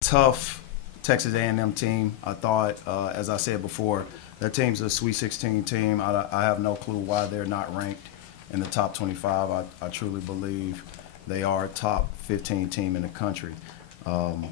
Tough Texas A&M team. I thought, as I said before, their team's a Sweet 16 team. I have no clue why they're not ranked in the top 25. I truly believe they are a top 15 team in the country. Um,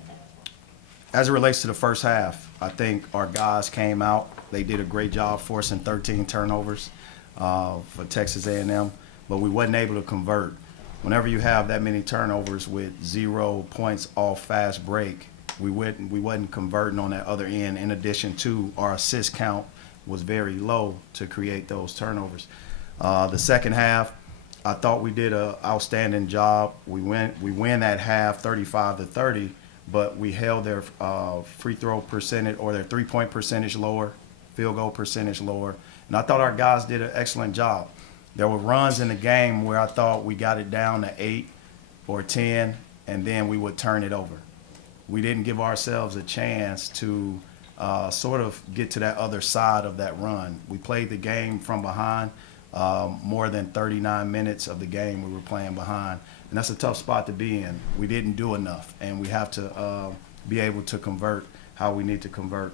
as it relates to the first half, I think our guys came out. They did a great job forcing 13 turnovers for Texas A&M, but we wasn't able to convert. Whenever you have that many turnovers with 0 points off fast break, we wasn't converting on that other end. In addition to our assist count was very low to create those turnovers. The second half, I thought we did an outstanding job. We win that half 35-30, but we held their free throw percentage or their 3-point percentage lower, field goal percentage lower, and I thought our guys did an excellent job. There were runs in the game where I thought we got it down to 8 or 10, and then we would turn it over. We didn't give ourselves a chance to sort of get to that other side of that run. We played the game from behind. More than 39 minutes of the game we were playing behind, and that's a tough spot to be in. We didn't do enough, and we have to be able to convert how we need to convert.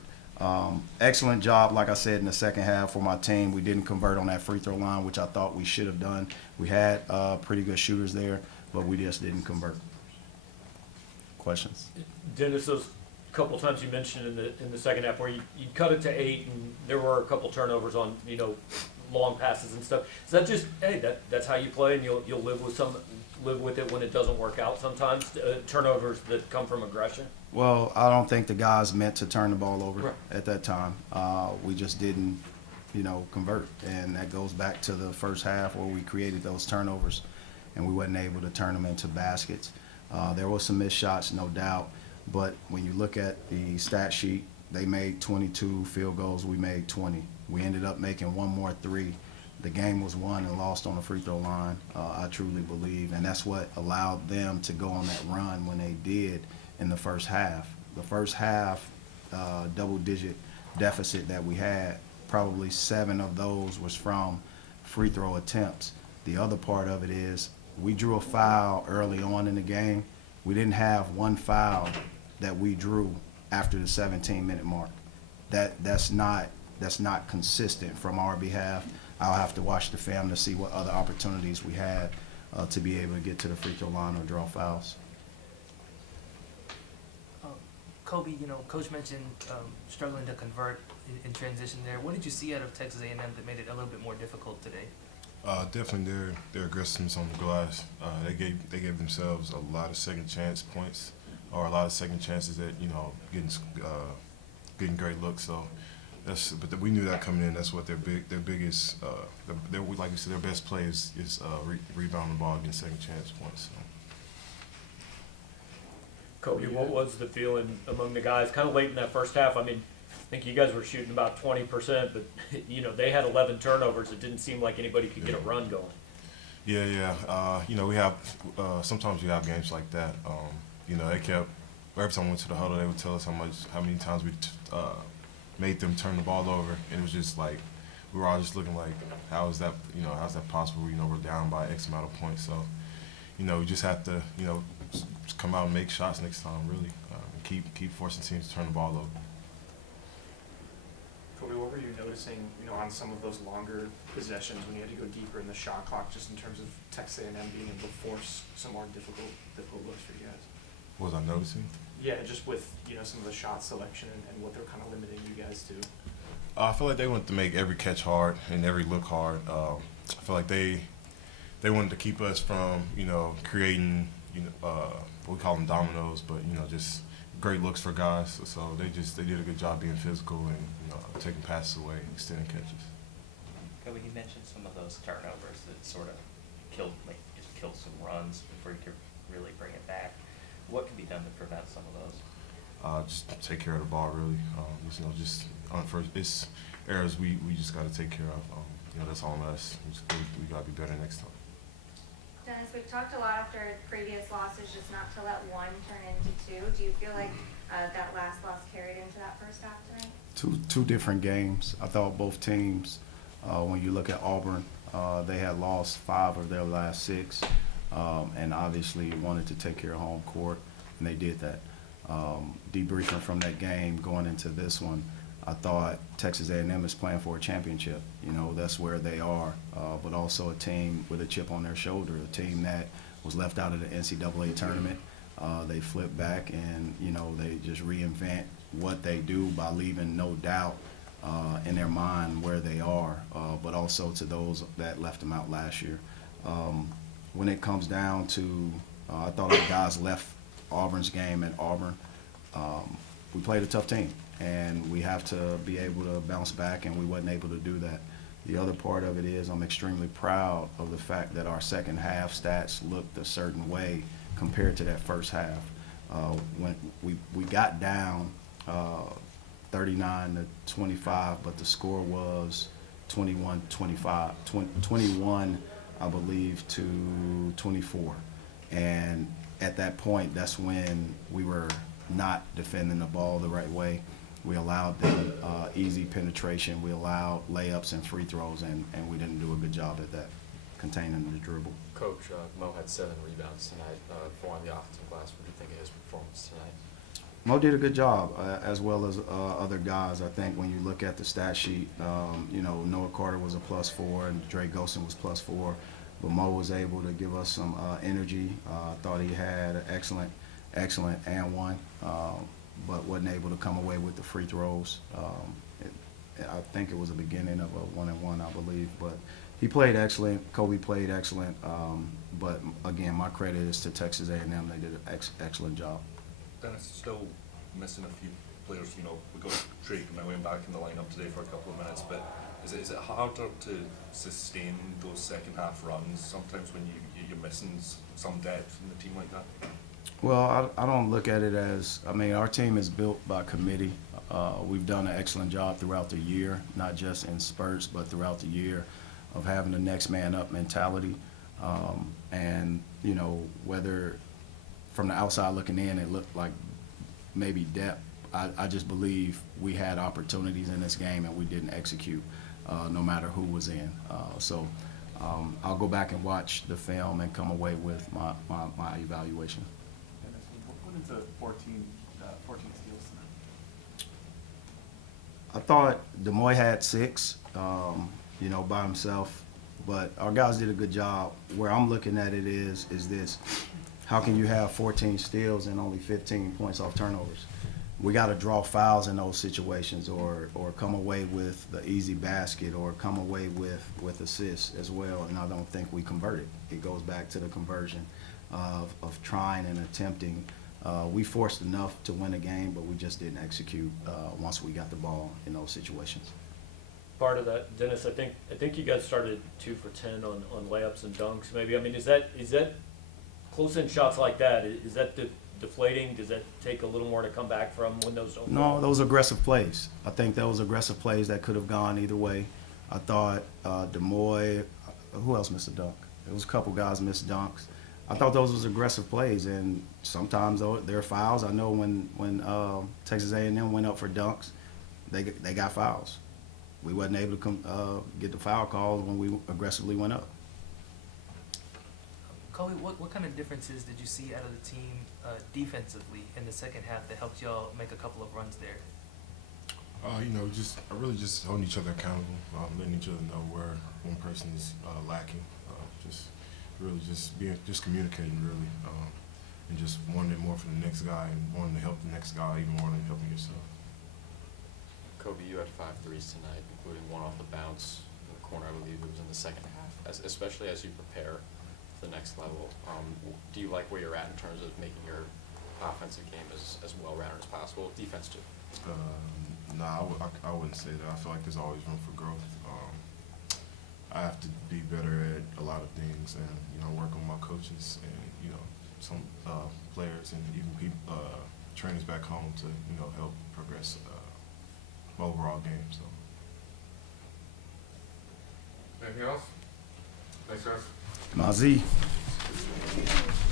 Excellent job, like I said, in the second half for my team. We didn't convert on that free throw line, which I thought we should have done. We had pretty good shooters there, but we just didn't convert. Questions? Dennis, those couple times you mentioned in the second half where you cut it to 8 and there were a couple turnovers on long passes and stuff. Is that just that's how you play and you'll live with it when it doesn't work out sometimes? Turnovers that come from aggression. Well, I don't think the guys meant to turn the ball over Right. at that time. We just didn't, convert, and that goes back to the first half where we created those turnovers, and we wasn't able to turn them into baskets. There was some missed shots, no doubt, but when you look at the stat sheet, they made 22 field goals. We made 20. We ended up making one more three. The game was won and lost on the free throw line, I truly believe, and that's what allowed them to go on that run when they did in the first half. The first half double-digit deficit that we had, probably 7 of those was from free throw attempts. The other part of it is we drew a foul early on in the game. We didn't have one foul that we drew after the 17-minute mark. That's not consistent from our behalf. I'll have to watch the film to see what other opportunities we had to be able to get to the free throw line or draw fouls. Kobe, Coach mentioned struggling to convert in transition there. What did you see out of Texas A&M that made it a little bit more difficult today? Definitely their aggressiveness on the glass. They gave themselves a lot of second chance points, or a lot of second chances at getting great looks. So we knew that coming in. That's what their biggest like you said, their best play is rebounding the ball, getting second chance points. So. Kobe, what was the feeling among the guys kind of late in that first half? I mean, I think you guys were shooting about 20%, but they had 11 turnovers. It didn't seem like anybody could get a run going. Yeah. We have sometimes we have games like that. They kept every time we went to the huddle, they would tell us how many times we made them turn the ball over, and it was just like we were all just looking like, how's that possible? We're down by X amount of points, so we just have to just come out and make shots next time, really, and keep forcing teams to turn the ball over. Kobe, what were you noticing, on some of those longer possessions when you had to go deeper in the shot clock, just in terms of Texas A&M being able to force some more difficult looks for you guys? What was I noticing? Yeah, just with some of the shot selection and what they're kind of limiting you guys to. I feel like they wanted to make every catch hard and every look hard. I feel like they wanted to keep us from creating we call them dominoes, but just great looks for guys. So they did a good job being physical and taking passes away, extending catches. Kobe, you mentioned some of those turnovers that sort of killed some runs before you could really bring it back. What can be done to prevent some of those? Just take care of the ball, really. Just on first, it's errors we just got to take care of. That's all on us. We got to be better next time. Dennis, we've talked a lot after previous losses just not to let one turn into two. Do you feel like that last loss carried into that first half tonight? Two different games. I thought both teams, when you look at Auburn, they had lost 5 of their last 6, and obviously wanted to take care of home court, and they did that. debriefing from that game going into this one, I thought Texas A&M is playing for a championship. You know, that's where they are, but also a team with a chip on their shoulder, a team that was left out of the NCAA tournament. They flip back and, you know, they just reinvent what they do by leaving no doubt in their mind where they are, but also to those that left them out last year. When it comes down to, I thought our guys left Auburn's game at Auburn. We played a tough team, and we have to be able to bounce back, and we wasn't able to do that. The other part of it is I'm extremely proud of the fact that our second half stats looked a certain way compared to that first half. When we got down 39-25, but the score was 21, I believe, to 24. And at that point, that's when we were not defending the ball the right way. We allowed them easy penetration. We allowed layups and free throws, and we didn't do a good job at that, containing the dribble. Coach, Mo had 7 rebounds tonight, 4 on the offensive glass. What do you think of his performance tonight? Mo did a good job, as well as other guys. I think when you look at the stat sheet, you know, Noah Carter was a +4 and Dre Golson was +4, but Mo was able to give us some energy. I thought he had an excellent and one, but wasn't able to come away with the free throws. I think it was the beginning of a 1-and-1, I believe, but he played excellent. Kobe played excellent, but again, my credit is to Texas A&M. They did an excellent job. Dennis, still missing a few players. You know, we got Drake and Millen back in the lineup today for a couple of minutes, but is it harder to sustain those second half runs sometimes when you're missing some depth in the team like that? Well, I don't look at it as, I mean, our team is built by committee. We've done an excellent job throughout the year, not just in spurts, but throughout the year, of having the next man up mentality. And, you know, whether from the outside looking in, it looked like maybe depth. I just believe we had opportunities in this game and we didn't execute, no matter who was in. So I'll go back and watch the film and come away with my evaluation. What is the 14 steals tonight? I thought Demoy had 6, you know, by himself, but our guys did a good job. Where I'm looking at it is this: how can you have 14 steals and only 15 points off turnovers? We got to draw fouls in those situations, or come away with the easy basket, or come away with assists as well. And I don't think we converted. It goes back to the conversion of trying and attempting. We forced enough to win a game, but we just didn't execute once we got the ball in those situations. Part of that, Dennis, I think you guys started 2 for 10 on layups and dunks. Maybe, I mean, is that close-in shots like that? Is that deflating? Does that take a little more to come back from when those don't? No, those aggressive plays. I think those aggressive plays that could have gone either way. I thought Demoy, who else missed a dunk? There was a couple guys missed dunks. I thought those was aggressive plays, and sometimes there are fouls. I know when Texas A&M went up for dunks, they got fouls. We wasn't able to get the foul calls when we aggressively went up. Kobe, what kind of differences did you see out of the team defensively in the second half that helped y'all make a couple of runs there? You know, really just holding each other accountable, letting each other know where one person is lacking, just communicating really, and just wanting more from the next guy and wanting to help the next guy even more than helping yourself. Kobe, you had 5 threes tonight, including 1 off the bounce in the corner. I believe it was in the second half. Especially as you prepare for the next level, do you like where you're at in terms of making your offensive game as well-rounded as possible? Defense too. Nah, I wouldn't say that. I feel like there's always room for growth. I have to be better at a lot of things, and you know, work with my coaches and you know some players and even people, trainers back home to help progress my overall game. So. Anything else? Thanks, guys. Mazi.